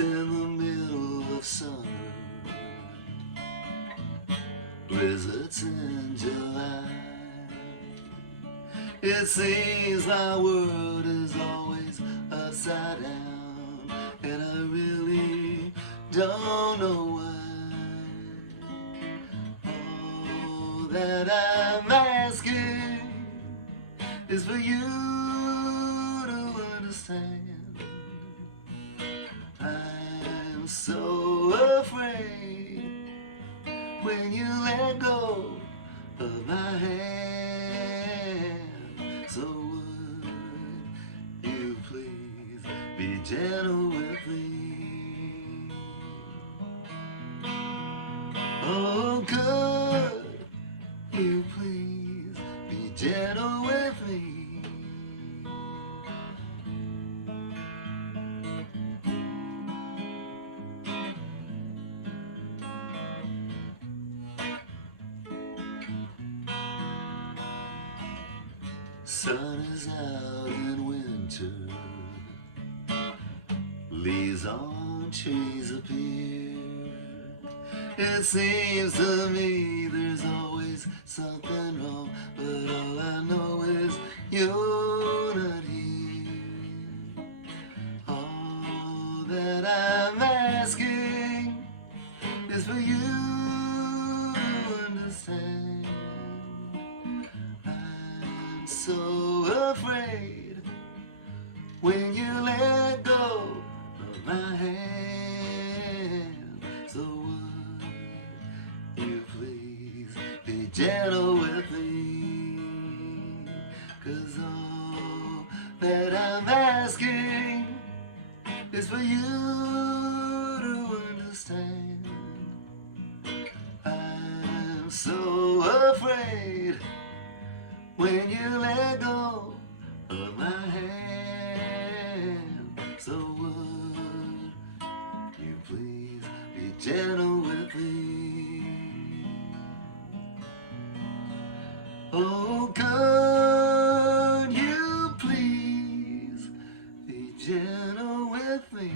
in the middle of summer, blizzards in July. It seems my world is always upside down, and I really don't know why. All that I'm asking is for you to understand. I'm so afraid when you let go of my hand. So would you please be gentle with me? Oh, could you please be gentle with me? Sun is out in winter, leaves on trees appear. It seems to me there's always something wrong, but all I know is you're not here. All that I'm asking is for you to understand. I'm so afraid when you let go of my hand. So would you please be gentle with me? 'Cause all that I'm asking is for you to understand. I'm so afraid when you let go of my hand. So would you please be gentle with me? Oh, could you please be gentle with me?